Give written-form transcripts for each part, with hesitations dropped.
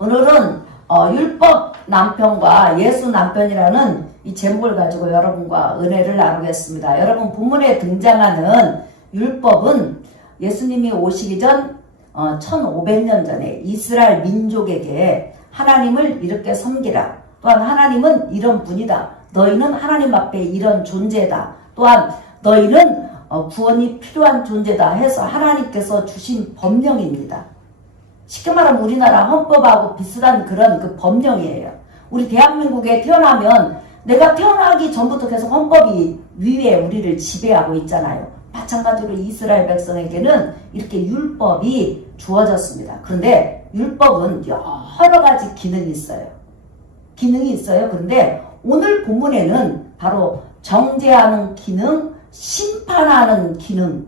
오늘은 율법 남편과 예수 남편이라는 이 제목을 가지고 여러분과 은혜를 나누겠습니다. 여러분, 본문에 등장하는 율법은 예수님이 오시기 전 1500년 전에 이스라엘 민족에게 하나님을 이렇게 섬기라. 또한 하나님은 이런 분이다. 너희는 하나님 앞에 이런 존재다. 또한 너희는 구원이 필요한 존재다 해서 하나님께서 주신 법령입니다. 쉽게 말하면 우리나라 헌법하고 비슷한 그런 그 법령이에요. 우리 대한민국에 태어나면 내가 태어나기 전부터 계속 헌법이 위에 우리를 지배하고 있잖아요. 마찬가지로 이스라엘 백성에게는 이렇게 율법이 주어졌습니다. 그런데 율법은 여러 가지 기능이 있어요. 그런데 오늘 본문에는 바로 정죄하는 기능, 심판하는 기능,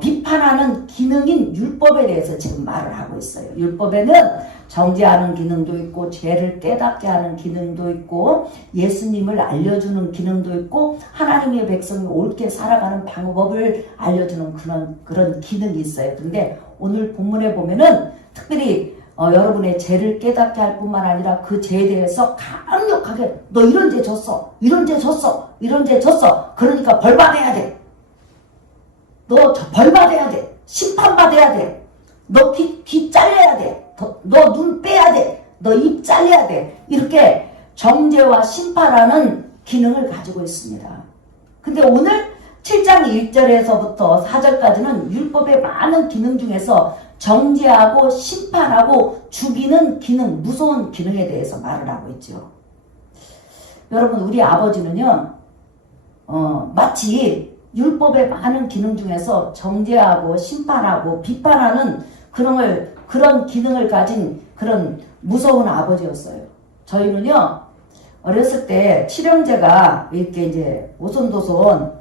비판하는 기능인 율법에 대해서 지금 말을 하고 있어요. 율법에는 정죄하는 기능도 있고, 죄를 깨닫게 하는 기능도 있고, 예수님을 알려주는 기능도 있고, 하나님의 백성이 옳게 살아가는 방법을 알려주는 그런 기능이 있어요. 그런데 오늘 본문에 보면은 특별히 여러분의 죄를 깨닫게 할 뿐만 아니라 그 죄에 대해서 강력하게 너 이런 죄 졌어, 이런 죄 졌어, 이런 죄 졌어. 그러니까 벌받아야 돼. 너 벌받아야 돼. 심판받아야 돼. 너 귀 잘려야 돼. 너 눈 빼야 돼. 너 입 잘려야 돼. 이렇게 정죄와 심판하는 기능을 가지고 있습니다. 근데 오늘 7장 1절에서부터 4절까지는 율법의 많은 기능 중에서 정죄하고 심판하고 죽이는 기능, 무서운 기능에 대해서 말을 하고 있죠. 여러분, 우리 아버지는요, 마치 율법의 많은 기능 중에서 정죄하고 심판하고 비판하는 그런 기능을 가진 그런 무서운 아버지였어요. 저희는요, 어렸을 때 칠형제가 이렇게 이제 오손도손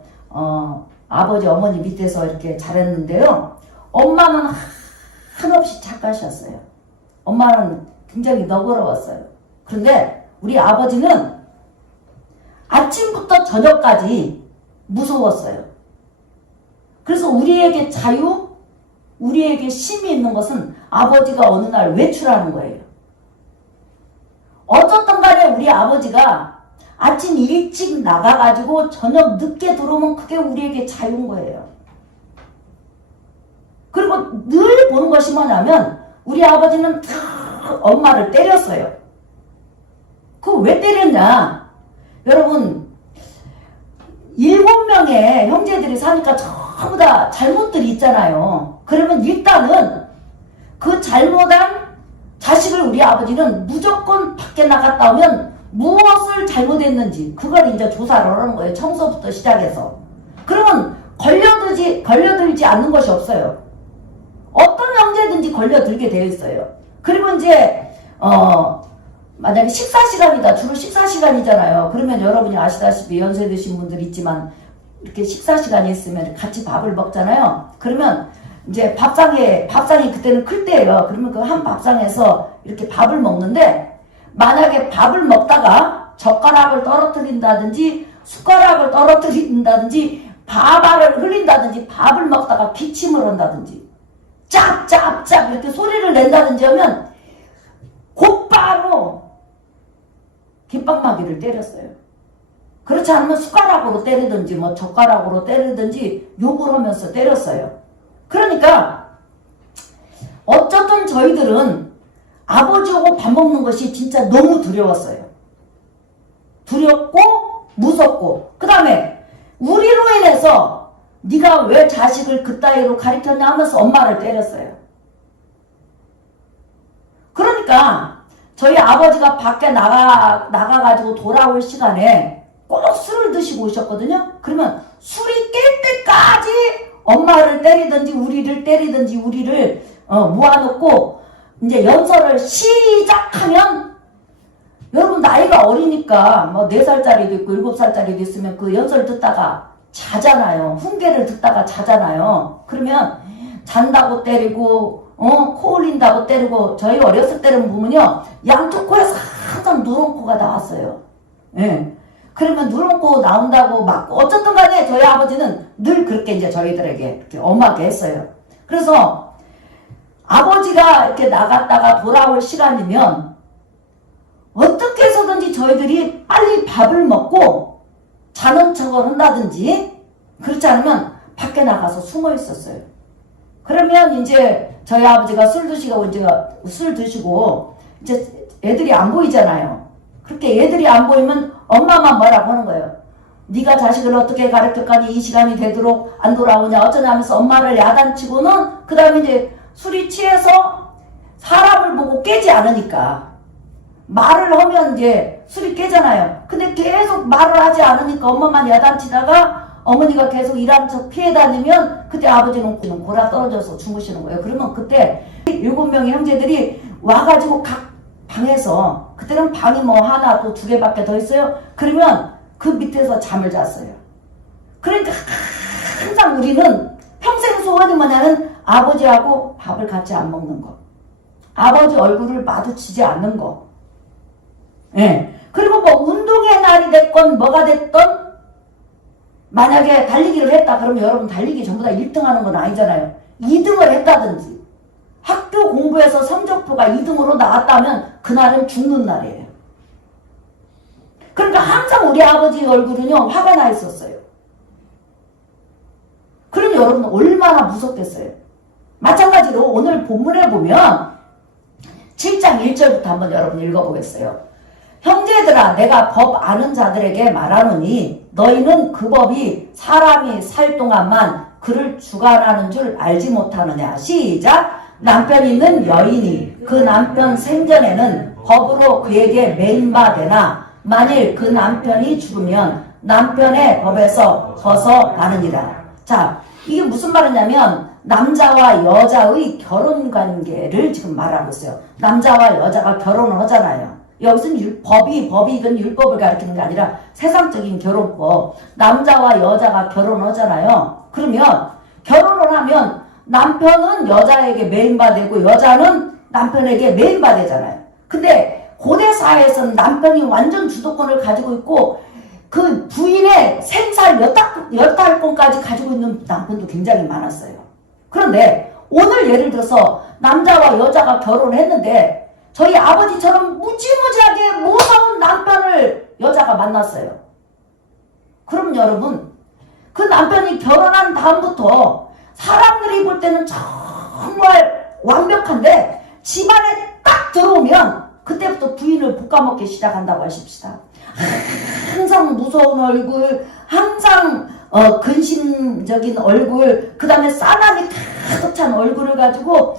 아버지 어머니 밑에서 이렇게 자랐는데요. 엄마는 한없이 착하셨어요. 엄마는 굉장히 너그러웠어요. 그런데 우리 아버지는 아침부터 저녁까지 무서웠어요. 그래서 우리에게 자유, 우리에게 쉼이 있는 것은 아버지가 어느 날 외출하는 거예요. 어쨌든 간에 우리 아버지가 아침 일찍 나가가지고 저녁 늦게 들어오면 그게 우리에게 자유인 거예요. 그리고 늘 보는 것이 뭐냐면 우리 아버지는 엄마를 때렸어요. 그거 왜 때렸냐? 여러분, 7명의 형제들이 사니까 전부 다 잘못들이 있잖아요. 그러면 일단은 그 잘못한 자식을 우리 아버지는 무조건 밖에 나갔다 오면 무엇을 잘못했는지 그걸 이제 조사를 하는 거예요. 청소부터 시작해서. 그러면 걸려들지 않는 것이 없어요. 어떤 형제든지 걸려들게 되어 있어요. 그리고 이제 만약에 식사시간이다. 주로 식사시간이잖아요. 그러면 여러분이 아시다시피 연세 드신 분들 있지만 이렇게 식사시간이 있으면 같이 밥을 먹잖아요. 그러면 이제 밥상이 그때는 클 때예요. 그러면 그 한 밥상에서 이렇게 밥을 먹는데 만약에 밥을 먹다가 젓가락을 떨어뜨린다든지 숟가락을 떨어뜨린다든지 밥알을 흘린다든지 밥을 먹다가 기침을 한다든지 짭짭짭 이렇게 소리를 낸다든지 하면 곧바로 깃방망이를 때렸어요. 그렇지 않으면 숟가락으로 때리든지 뭐 젓가락으로 때리든지 욕을 하면서 때렸어요. 그러니까 어쨌든 저희들은 아버지하고 밥 먹는 것이 진짜 너무 두려웠어요. 두렵고 무섭고, 그 다음에 우리로 인해서 네가 왜 자식을 그따위로 가리켰냐 하면서 엄마를 때렸어요. 그러니까 저희 아버지가 밖에 나가가지고 돌아올 시간에 꼭 술을 드시고 오셨거든요. 그러면 술이 깰 때까지 엄마를 때리든지 우리를 때리든지 우리를 모아놓고 이제 연설을 시작하면 여러분 나이가 어리니까 뭐 4살짜리도 있고 7살짜리도 있으면 그 연설 듣다가 자잖아요. 훈계를 듣다가 자잖아요. 그러면 잔다고 때리고 코 올린다고 때리고 저희 어렸을 때는 보면요. 양쪽 코에서 항상 누런 코가 나왔어요. 예. 그러면 누런 코 나온다고 막 어쨌든 간에 저희 아버지는 늘 그렇게 이제 저희들에게 이렇게 엄하게 했어요. 그래서 아버지가 이렇게 나갔다가 돌아올 시간이면 어떻게 해서든지 저희들이 빨리 밥을 먹고 자는 척을 한다든지 그렇지 않으면 밖에 나가서 숨어 있었어요. 그러면 이제 저희 아버지가 술 드시고 이제 애들이 안 보이잖아요. 그렇게 애들이 안 보이면 엄마만 뭐라고 하는 거예요. 네가 자식을 어떻게 가르쳤가니 이 시간이 되도록 안 돌아오냐 어쩌냐 하면서 엄마를 야단치고는 그 다음에 이제 술이 취해서 사람을 보고 깨지 않으니까 말을 하면 이제 술이 깨잖아요. 근데 계속 말을 하지 않으니까 엄마만 야단치다가 어머니가 계속 일하는 척 피해 다니면 그때 아버지는 골아 떨어져서 주무시는 거예요. 그러면 그때 7명의 형제들이 와가지고 각 방에서 그때는 방이 뭐 하나 또 2개밖에 더 있어요. 그러면 그 밑에서 잠을 잤어요. 그러니까 항상 우리는 평생 소원이 뭐냐면 아버지하고 밥을 같이 안 먹는 거. 아버지 얼굴을 마주치지 않는 거. 예. 그리고 뭐 운동의 날이 됐건 뭐가 됐건 만약에 달리기를 했다 그러면 여러분 달리기 전부 다 1등 하는 건 아니잖아요. 2등을 했다든지 학교 공부에서 성적표가 2등으로 나왔다면 그날은 죽는 날이에요. 그러니까 항상 우리 아버지 얼굴은요 화가 나 있었어요. 그럼 여러분 얼마나 무섭겠어요. 마찬가지로 오늘 본문에 보면 7장 1절부터 한번 여러분 읽어보겠어요. 형제들아 내가 법 아는 자들에게 말하노니 너희는 그 법이 사람이 살 동안만 그를 주관하는 줄 알지 못하느냐. 시작. 남편 있는 여인이 그 남편 생전에는 법으로 그에게 매인 바 되나 만일 그 남편이 죽으면 남편의 법에서 벗어나느니라. 자, 이게 무슨 말이냐면 남자와 여자의 결혼관계를 지금 말하고 있어요. 남자와 여자가 결혼을 하잖아요. 여기서는 법이든 율법을 가리키는 게 아니라 세상적인 결혼법. 남자와 여자가 결혼하잖아요. 그러면 결혼을 하면 남편은 여자에게 매인바되고 여자는 남편에게 매인바되잖아요. 근데 고대 사회에서는 남편이 완전 주도권을 가지고 있고 그 부인의 생살 18건까지 가지고 있는 남편도 굉장히 많았어요. 그런데 오늘 예를 들어서 남자와 여자가 결혼했는데 저희 아버지처럼 무지무지하게 무서운 남편을 여자가 만났어요. 그럼 여러분 그 남편이 결혼한 다음부터 사람들이 볼 때는 정말 완벽한데 집안에 딱 들어오면 그때부터 부인을 볶아먹기 시작한다고 하십시다. 항상 무서운 얼굴, 항상 근심적인 얼굴, 그 다음에 싸남이 가득 찬 얼굴을 가지고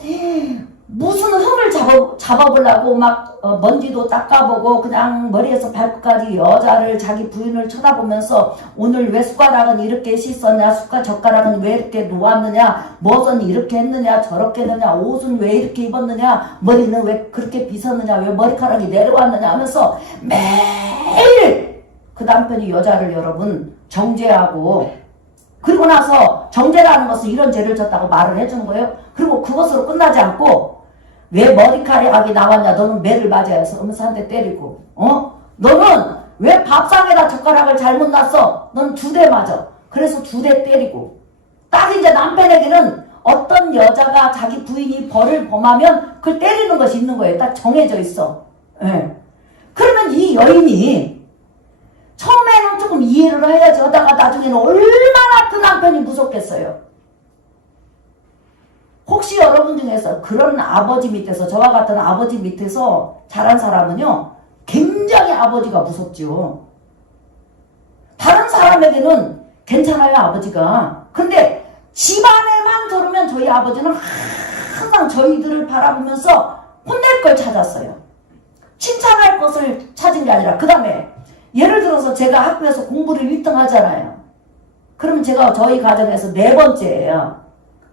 무슨 흠을 잡아보려고 막 먼지도 닦아보고 그냥 머리에서 발끝까지 여자를 자기 부인을 쳐다보면서 오늘 왜 숟가락은 이렇게 씻었냐, 젓가락은 왜 이렇게 놓았느냐, 무엇은 이렇게 했느냐, 저렇게 했느냐, 옷은 왜 이렇게 입었느냐, 머리는 왜 그렇게 빗었느냐, 왜 머리카락이 내려왔느냐 하면서 매일 그 남편이 여자를 여러분 정죄하고 그리고 나서 정죄라는 것은 이런 죄를 졌다고 말을 해주는 거예요. 그리고 그것으로 끝나지 않고 왜 머리카락이 나왔냐, 너는 매를 맞아야 해서 하면서 한 대 때리고 너는 왜 밥상에다 젓가락을 잘못 놨어, 넌 2대 맞아. 그래서 2대 때리고 딱 이제 남편에게는 어떤 여자가 자기 부인이 벌을 범하면 그걸 때리는 것이 있는 거예요. 딱 정해져 있어. 예. 그러면 이 여인이 처음에는 조금 이해를 해야지 하다가 나중에는 얼마나 그 남편이 무섭겠어요. 혹시 여러분 중에서 그런 아버지 밑에서 저와 같은 아버지 밑에서 자란 사람은요 굉장히 아버지가 무섭죠. 다른 사람에게는 괜찮아요 아버지가. 근데 집안에만 들으면 저희 아버지는 항상 저희들을 바라보면서 혼낼 걸 찾았어요. 칭찬할 것을 찾은 게 아니라 그 다음에 예를 들어서 제가 학교에서 공부를 1등 하잖아요. 그럼 제가 저희 가정에서 4번째예요.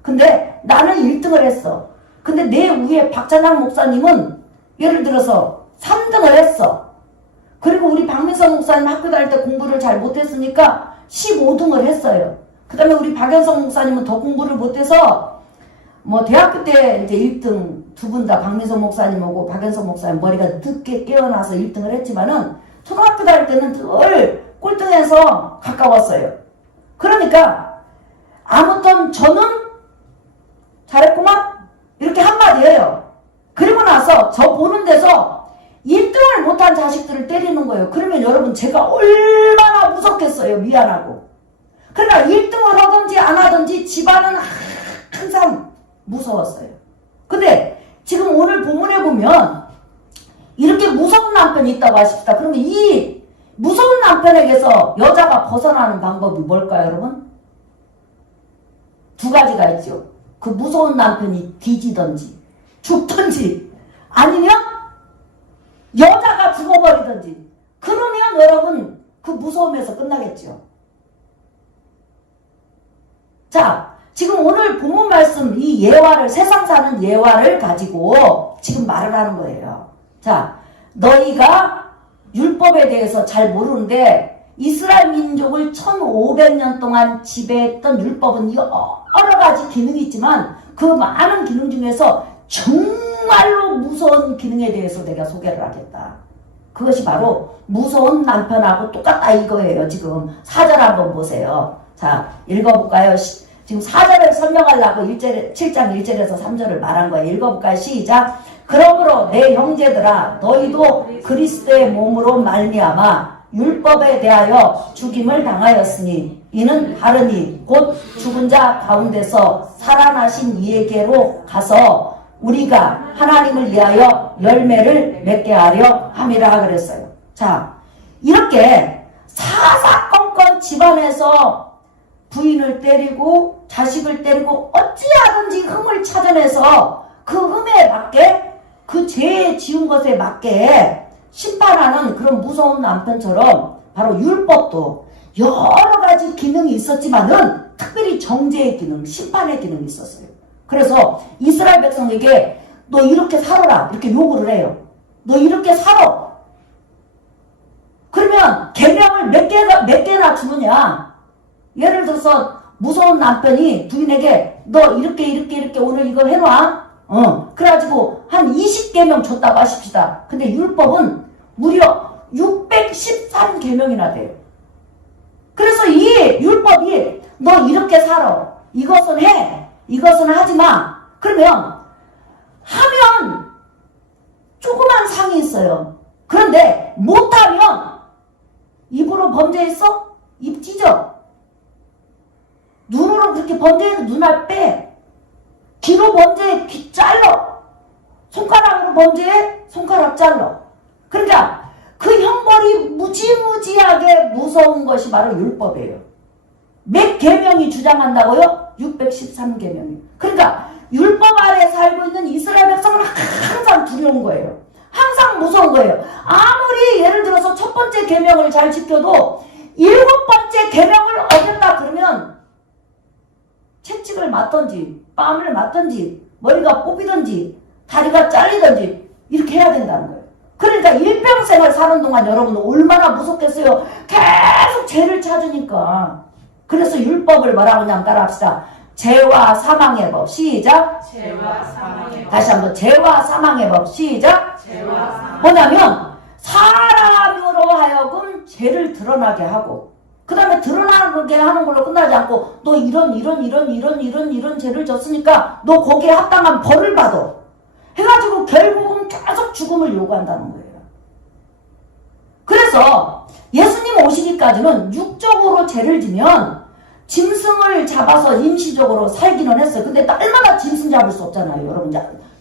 근데 나는 1등을 했어. 근데 내 위에 박찬학 목사님은 예를 들어서 3등을 했어. 그리고 우리 박민성 목사님 학교 다닐 때 공부를 잘 못했으니까 15등을 했어요. 그 다음에 우리 박연성 목사님은 더 공부를 못해서 뭐 대학교 때 이제 1등 두 분 다 박민성 목사님하고 박연성 목사님 머리가 늦게 깨어나서 1등을 했지만은 초등학교 다닐 때는 늘 꼴등해서 가까웠어요. 그러니까 아무튼 저는 잘했구만 이렇게 한마디예요. 그리고 나서 저 보는 데서 1등을 못한 자식들을 때리는 거예요. 그러면 여러분 제가 얼마나 무섭겠어요. 미안하고. 그러나 1등을 하든지 안 하든지 집안은 항상 무서웠어요. 근데 지금 오늘 본문에 보면 이렇게 무서운 남편이 있다고 하십시다. 그러면 이 무서운 남편에게서 여자가 벗어나는 방법이 뭘까요, 여러분? 두 가지가 있죠. 그 무서운 남편이 뒤지든지 죽든지 아니면 여자가 죽어버리든지. 그러면 여러분 그 무서움에서 끝나겠죠. 자, 지금 오늘 본문 말씀 이 예화를 세상 사는 예화를 가지고 지금 말을 하는 거예요. 자, 너희가 율법에 대해서 잘 모르는데 이스라엘 민족을 1500년 동안 지배했던 율법은 여러 가지 기능이 있지만 그 많은 기능 중에서 정말로 무서운 기능에 대해서 내가 소개를 하겠다. 그것이 바로 무서운 남편하고 똑같다 이거예요. 지금 4절 한번 보세요. 자, 읽어볼까요? 지금 4절을 설명하려고 7장 1절에서 3절을 말한 거예요. 읽어볼까요? 시작. 그러므로 내 형제들아 너희도 그리스도의 몸으로 말미암아 율법에 대하여 죽임을 당하였으니 이는 다르니 곧 죽은 자 가운데서 살아나신 이에게로 가서 우리가 하나님을 위하여 열매를 맺게 하려 함이라 그랬어요. 자, 이렇게 사사건건 집안에서 부인을 때리고 자식을 때리고 어찌하든지 흠을 찾아내서 그 흠에 맞게 그 죄에 지은 것에 맞게 심판하는 그런 무서운 남편처럼 바로 율법도 여러 가지 기능이 있었지만은 특별히 정죄의 기능, 심판의 기능이 있었어요. 그래서 이스라엘 백성에게 너 이렇게 살아라 이렇게 요구를 해요. 너 이렇게 살아. 그러면 계명을 몇 개나 주느냐. 예를 들어서 무서운 남편이 부인에게 너 이렇게 오늘 이거 해놔. 그래가지고 한 20계명 줬다고 하십시다. 근데 율법은 무려 613계명이나 돼요. 그래서 이 율법이 너 이렇게 살아. 이것은 해. 이것은 하지 마. 그러면 하면 조그만 상이 있어요. 그런데 못하면 입으로 범죄했어? 입 찢어. 눈으로 그렇게 범죄해서 눈알 빼. 귀로 범죄해. 귀 잘라. 손가락으로 범죄해. 손가락 잘라. 그러니까 그 형벌이 무지무지하게 무서운 것이 바로 율법이에요. 몇 계명이 주장한다고요? 613계명이. 그러니까 율법 아래 살고 있는 이스라엘 백성은 항상 두려운 거예요. 항상 무서운 거예요. 아무리 예를 들어서 첫 번째 계명을 잘 지켜도 7번째 계명을 어겼다 그러면 채찍을 맞던지 뺨을 맞던지 머리가 뽑히던지 다리가 잘리던지 이렇게 해야 된다는 거예요. 그러니까 일평생을 사는 동안 여러분 얼마나 무섭겠어요. 계속 죄를 찾으니까. 그래서 율법을 뭐라고 하냐면 따라합시다. 죄와 사망의 법. 시작. 죄와 사망의 법. 다시 한번 죄와 사망의 법. 시작. 죄와 사망. 뭐냐면 사람으로 하여금 죄를 드러나게 하고 그 다음에 드러나게 하는 걸로 끝나지 않고 너 이런 죄를 졌으니까 너 거기에 합당한 벌을 받아 해가지고 결국은 계속 죽음을 요구한다는 거예요. 그래서 예수님 오시기까지는 육적으로 죄를 지면 짐승을 잡아서 임시적으로 살기는 했어요. 근데 날마다 짐승 잡을 수 없잖아요. 여러분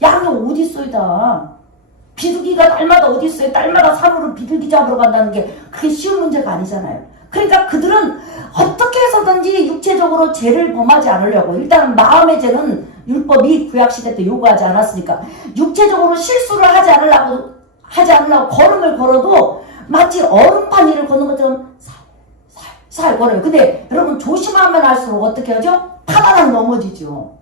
양이 어디 있어요 다. 비둘기가 날마다 어디 있어요. 날마다 산으로 비둘기 잡으러 간다는 게 그게 쉬운 문제가 아니잖아요. 그러니까 그들은 어떻게 해서든지 육체적으로 죄를 범하지 않으려고 일단 마음의 죄는 율법이 구약시대 때 요구하지 않았으니까 육체적으로 실수를 하지 않으려고 걸음을 걸어도 마치 얼음판 위를 걷는 것처럼 살살 걸어요. 근데 여러분 조심하면 할수록 어떻게 하죠? 타다닥 넘어지죠.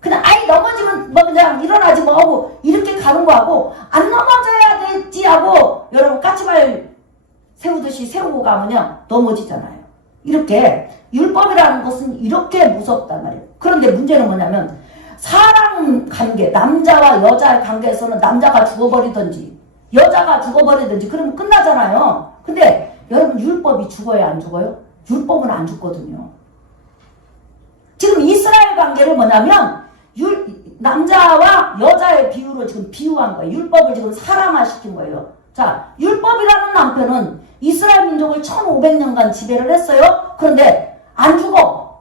그냥 아이 넘어지면 뭐 그냥 일어나지 뭐 하고 이렇게 가는 거 하고 안 넘어져야 되지 하고 여러분 까치발 세우듯이 세우고 가면요 넘어지잖아요. 이렇게 율법이라는 것은 이렇게 무섭단 말이에요. 그런데 문제는 뭐냐면 사람 관계, 남자와 여자의 관계에서는 남자가 죽어버리든지 여자가 죽어버리든지 그러면 끝나잖아요. 근데 여러분 율법이 죽어요 안 죽어요? 율법은 안 죽거든요. 지금 이스라엘 관계를 뭐냐면 남자와 여자의 비유로 지금 비유한 거예요. 율법을 지금 사람화시킨 거예요. 자, 율법이라는 남편은 이스라엘 민족을 1500년간 지배를 했어요. 그런데 안 죽어.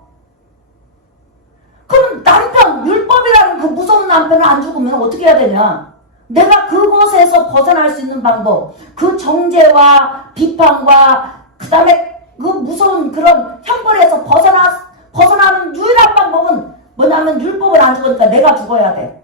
그럼 남편, 율법이라는 그 무서운 남편을 안 죽으면 어떻게 해야 되냐? 내가 그곳에서 벗어날 수 있는 방법, 그 정죄와 비판과 그 다음에 그 무서운 그런 형벌에서 벗어나는 유일한 방법은 뭐냐면 율법을 안 죽으니까 내가 죽어야 돼.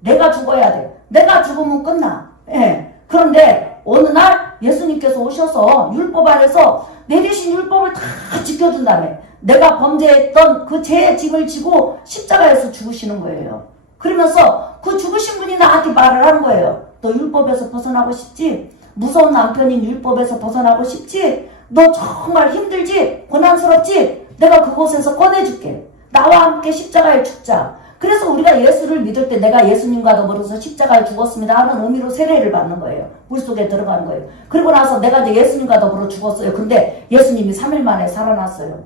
내가 죽어야 돼. 내가 죽으면 끝나. 예. 그런데 어느 날 예수님께서 오셔서 율법 아래서 내리신 율법을 다 지켜준 다음에 내가 범죄했던 그 죄의 짐을 지고 십자가에서 죽으시는 거예요. 그러면서 그 죽으신 분이 나한테 말을 하는 거예요. 너 율법에서 벗어나고 싶지? 무서운 남편인 율법에서 벗어나고 싶지? 너 정말 힘들지? 고난스럽지? 내가 그곳에서 꺼내줄게. 나와 함께 십자가에 죽자. 그래서 우리가 예수를 믿을 때 내가 예수님과 더불어서 십자가에 죽었습니다 하는 의미로 세례를 받는 거예요. 물속에 들어가는 거예요. 그리고 나서 내가 이제 예수님과 더불어 죽었어요. 근데 예수님이 3일 만에 살아났어요.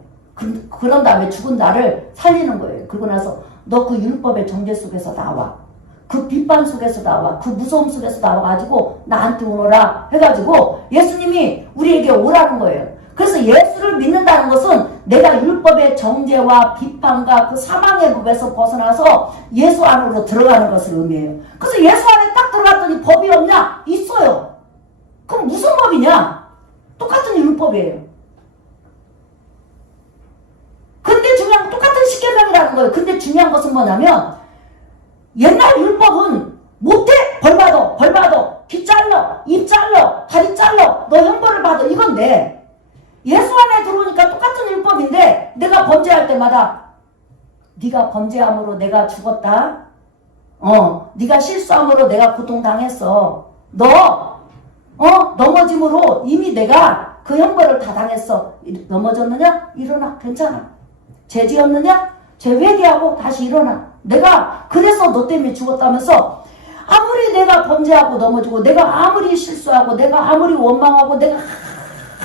그런 다음에 죽은 나를 살리는 거예요. 그리고 나서 너 그 율법의 정죄 속에서 나와. 그 비판 속에서 나와. 그 무서움 속에서 나와가지고 나한테 오너라 해가지고 예수님이 우리에게 오라는 거예요. 그래서 예수를 믿는다는 것은 내가 율법의 정죄와 비판과 그 사망의 법에서 벗어나서 예수 안으로 들어가는 것을 의미해요. 그래서 예수 안에 딱 들어갔더니 법이 없냐? 있어요. 그럼 무슨 법이냐? 똑같은 율법이에요. 근데 중요한 건 똑같은 십계명이라는 거예요. 근데 중요한 것은 뭐냐면 옛날 율법은 못해? 벌 받아. 귀 잘라, 입 잘라, 다리 잘라, 너 형벌을 받아. 이건데 예수 안에 들어오니까 똑같은 율법인데 내가 범죄할 때마다 네가 범죄함으로 내가 죽었다. 네가 실수함으로 내가 고통당했어. 너 넘어짐으로 이미 내가 그 형벌을 다 당했어. 넘어졌느냐? 일어나. 괜찮아. 죄 지었느냐? 죄 회개하고 다시 일어나. 내가 그래서 너 때문에 죽었다면서 아무리 내가 범죄하고 넘어지고 내가 아무리 실수하고 내가 아무리 원망하고 내가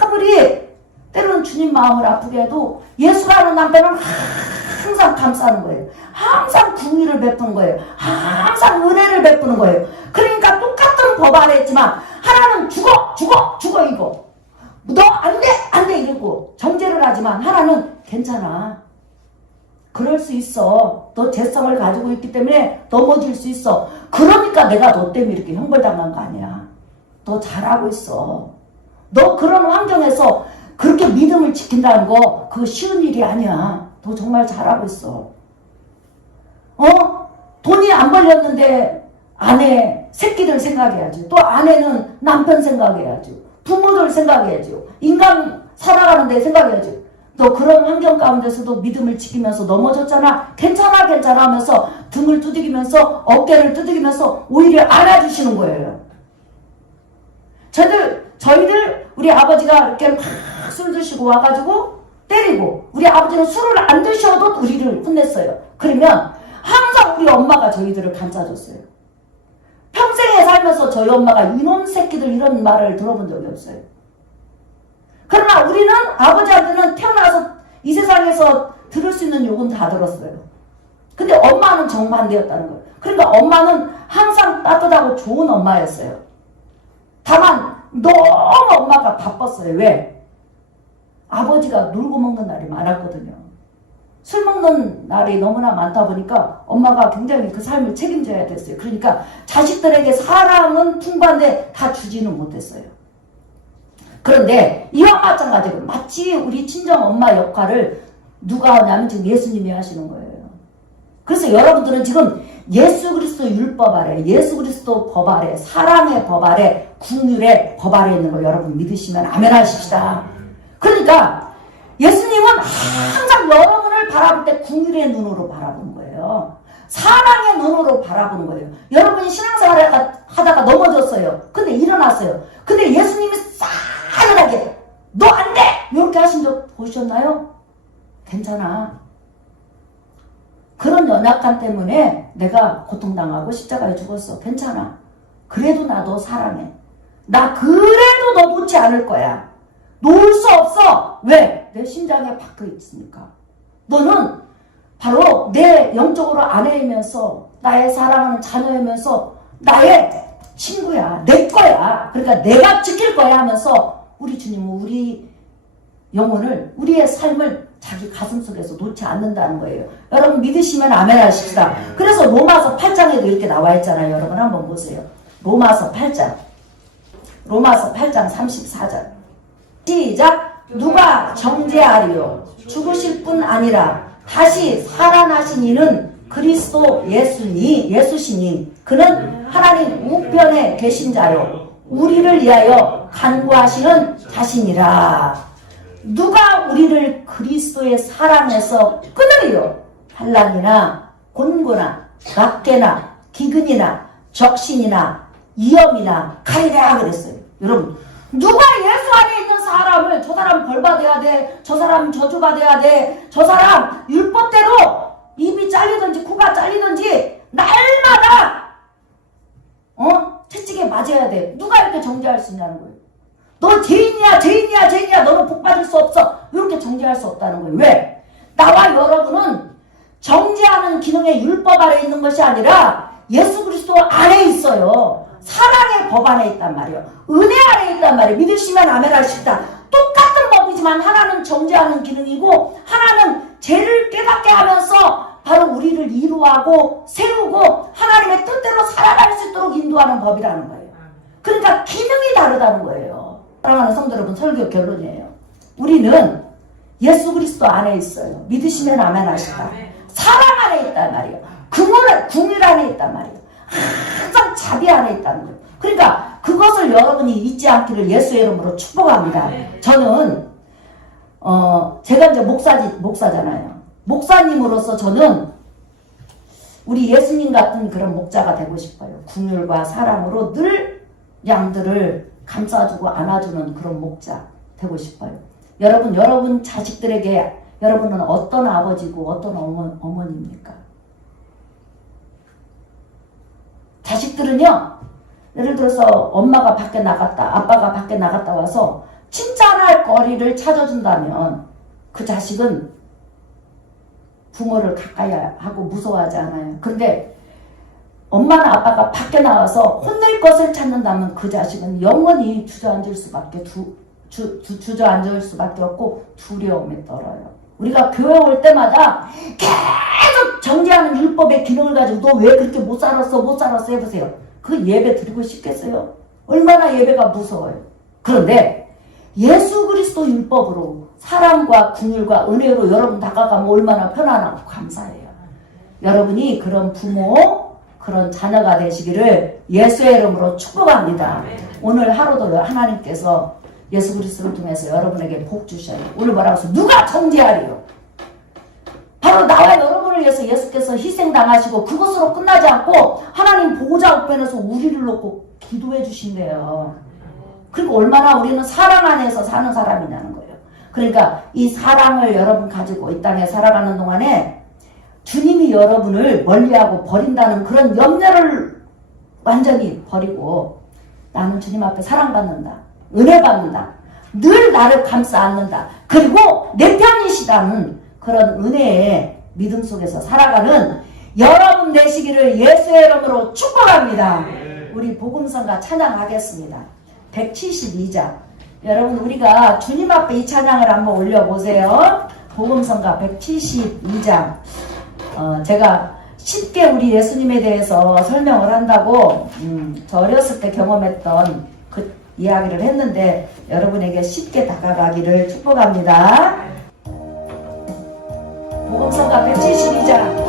아무리 때로는 주님 마음을 아프게 해도 예수라는 남편은 항상 감싸는 거예요. 항상 궁의를 베푸는 거예요. 항상 은혜를 베푸는 거예요. 그러니까 똑같은 법 아래 있지만 하나는 죽어 이거. 너 안 돼 이러고 정죄를 하지만 하나는 괜찮아. 그럴 수 있어. 너 죄성을 가지고 있기 때문에 넘어질 수 있어. 그러니까 내가 너 때문에 이렇게 형벌당한 거 아니야. 너 잘하고 있어. 너 그런 환경에서 그렇게 믿음을 지킨다는 거 그거 쉬운 일이 아니야. 너 정말 잘하고 있어. 돈이 안 벌렸는데 아내 새끼들 생각해야지. 또 아내는 남편 생각해야지. 부모들 생각해야지. 인간 살아가는데 생각해야지. 너 그런 환경 가운데서도 믿음을 지키면서 넘어졌잖아. 괜찮아 하면서 등을 두드리면서 어깨를 두드리면서 오히려 안아주시는 거예요. 저희들 우리 아버지가 이렇게 막 술 드시고 와가지고 때리고 우리 아버지는 술을 안 드셔도 우리를 혼냈어요. 그러면 항상 우리 엄마가 저희들을 감싸줬어요. 평생에 살면서 저희 엄마가 이놈 새끼들 이런 말을 들어본 적이 없어요. 그러나 우리는 아버지한테는 태어나서 이 세상에서 들을 수 있는 욕은 다 들었어요. 근데 엄마는 정반대였다는 거예요. 그러니까 엄마는 항상 따뜻하고 좋은 엄마였어요. 다만 너무 엄마가 바빴어요. 왜? 아버지가 놀고 먹는 날이 많았거든요. 술 먹는 날이 너무나 많다 보니까 엄마가 굉장히 그 삶을 책임져야 됐어요. 그러니까 자식들에게 사랑은 풍부한데 다 주지는 못했어요. 그런데 이와 마찬가지로 마치 우리 친정엄마 역할을 누가 하냐면 지금 예수님이 하시는 거예요. 그래서 여러분들은 지금 예수 그리스도 율법 아래, 예수 그리스도 법 아래, 사랑의 법 아래, 긍휼의 법 아래 있는 거 여러분 믿으시면 아멘 하십시다. 그러니까 예수님은 항상 여러분을 바라볼 때 긍휼의 눈으로 바라보는 거예요. 사랑의 눈으로 바라보는 거예요. 여러분이 신앙생활을 하다가 넘어졌어요. 근데 일어났어요. 근데 예수님이 싸늘하게 너 안 돼! 이렇게 하신 적 보셨나요? 괜찮아. 그런 연약함 때문에 내가 고통당하고 십자가에 죽었어. 괜찮아. 그래도 나 너 사랑해. 나 그래도 너 놓지 않을 거야. 놓을 수 없어. 왜? 내 심장에 박혀 있으니까. 너는 바로 내 영적으로 아내이면서 나의 사랑하는 자녀이면서 나의 친구야, 내 거야. 그러니까 내가 지킬 거야 하면서 우리 주님은 우리 영혼을, 우리의 삶을 자기 가슴속에서 놓지 않는다는 거예요. 여러분 믿으시면 아멘 하십시다. 그래서 로마서 8장에도 이렇게 나와 있잖아요. 여러분 한번 보세요. 로마서 8장 34절 시작. 누가 정죄하리요? 죽으실 뿐 아니라 다시 살아나신 이는 그리스도 예수시니 그는 하나님 우편에 계신 자요 우리를 위하여 간구하시는 자신이라. 누가 우리를 그리스도의 사랑에서 끊으리요? 환난이나 곤고나 낙계나 기근이나 적신이나 위험이나 칼이라 그랬어요. 여러분 누가 예수 안에 있는 사람을 저 사람 벌받아야 돼, 저 사람 저주받아야 돼, 저 사람 율법대로 입이 잘리든지 코가 잘리든지 날마다 채찍에 맞아야 돼. 누가 이렇게 정죄할 수 있냐는 거예요. 너 죄인이야 너는 복 받을 수 없어. 이렇게 정죄할 수 없다는 거예요. 왜? 나와 여러분은 정죄하는 기능의 율법 아래 있는 것이 아니라 예수 그리스도 안에 있어요. 사랑의 법 안에 있단 말이에요. 은혜 안에 있단 말이에요. 믿으시면 아멘 하십시다. 똑같은 법이지만 하나는 정죄하는 기능이고 하나는 죄를 깨닫게 하면서 바로 우리를 이루하고 세우고 하나님의 뜻대로 살아갈 수 있도록 인도하는 법이라는 거예요. 그러니까 기능이 다르다는 거예요. 사랑하는 성도 여러분, 설교 결론이에요. 우리는 예수 그리스도 안에 있어요. 믿으시면 아멘 하십시다. 사랑 안에 있단 말이에요. 궁율 안에 있단 말이에요. 항상 자비 안에 있다는 거예요. 그러니까 그것을 여러분이 잊지 않기를 예수의 이름으로 축복합니다. 저는 제가 이제 목사잖아요. 목사님으로서 저는 우리 예수님 같은 그런 목자가 되고 싶어요. 궁율과 사랑으로 늘 양들을 감싸주고 안아주는 그런 목자 되고 싶어요. 여러분 자식들에게 여러분은 어떤 아버지고 어떤 어머니입니까? 자식들은요, 예를 들어서 엄마가 밖에 나갔다, 아빠가 밖에 나갔다 와서 칭찬할 거리를 찾아준다면 그 자식은 부모를 가까이 하고 무서워하지 않아요. 그런데 엄마나 아빠가 밖에 나와서 혼낼 것을 찾는다면 그 자식은 영원히 주저앉을 수밖에 없고 두려움에 떨어요. 우리가 교회 올 때마다 계속 정죄하는 율법의 기능을 가지고 너 왜 그렇게 못 살았어 해보세요. 그 예배 드리고 싶겠어요? 얼마나 예배가 무서워요. 그런데 예수 그리스도 율법으로 사랑과 긍휼과 은혜로 여러분 다가가면 얼마나 편안하고 감사해요. 여러분이 그런 부모, 그런 자녀가 되시기를 예수의 이름으로 축복합니다. 오늘 하루도 하나님께서 예수 그리스도를 통해서 여러분에게 복 주셔요. 오늘 뭐라고 해서 누가 정죄하리요? 바로 나와 여러분을 위해서 예수께서 희생당하시고 그것으로 끝나지 않고 하나님 보호자 우편에서 우리를 놓고 기도해 주신대요. 그리고 얼마나 우리는 사랑 안에서 사는 사람이냐는 거예요. 그러니까 이 사랑을 여러분 가지고 이 땅에 살아가는 동안에 주님이 여러분을 멀리하고 버린다는 그런 염려를 완전히 버리고 나는 주님 앞에 사랑받는다. 은혜 받는다. 늘 나를 감싸 안는다. 그리고 내 편이시다는 그런 은혜의 믿음 속에서 살아가는 여러분 되시기를 예수의 이름으로 축복합니다. 우리 복음성가 찬양하겠습니다. 172장. 여러분 우리가 주님 앞에 이 찬양을 한번 올려보세요. 복음성가 172장. 제가 쉽게 우리 예수님에 대해서 설명을 한다고 저 어렸을 때 경험했던 그 이야기를 했는데 여러분에게 쉽게 다가가기를 축복합니다. 복음성가 172장.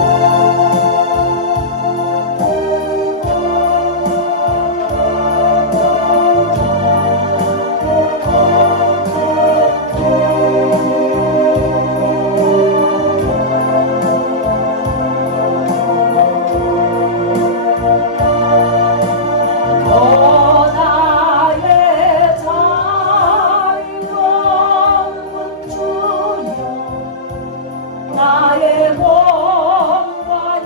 나의 몸과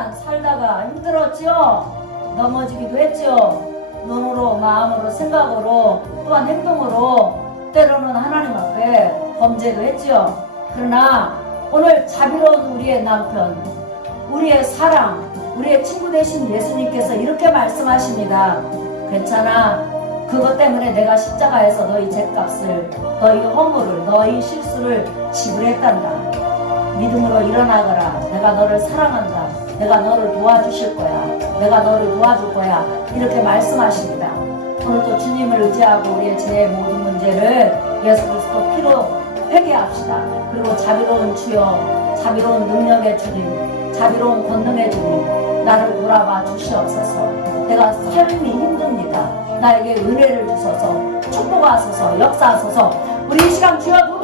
동안 살다가 힘들었죠? 넘어지기도 했죠? 눈으로, 마음으로, 생각으로, 또한 행동으로, 때로는 하나님 앞에 범죄도 했죠? 그러나 오늘 자비로운 우리의 남편, 우리의 사랑, 우리의 친구 되신 예수님께서 이렇게 말씀하십니다. 괜찮아. 그것 때문에 내가 십자가에서 너희 죗값을, 너희 허물을, 너희 실수를 지불했단다. 믿음으로 일어나거라. 내가 너를 사랑한다. 내가 너를 도와주실 거야. 내가 너를 도와줄 거야. 이렇게 말씀하십니다. 오늘도 주님을 의지하고 우리의 죄의 모든 문제를 예수 그리스도 피로 회개합시다. 그리고 자비로운 주여, 자비로운 능력의 주님, 자비로운 권능의 주님, 나를 돌아봐 주시옵소서. 내가 삶이 힘듭니다. 나에게 은혜를 주셔서 축복하소서, 역사하소서. 우리 이 시간 주여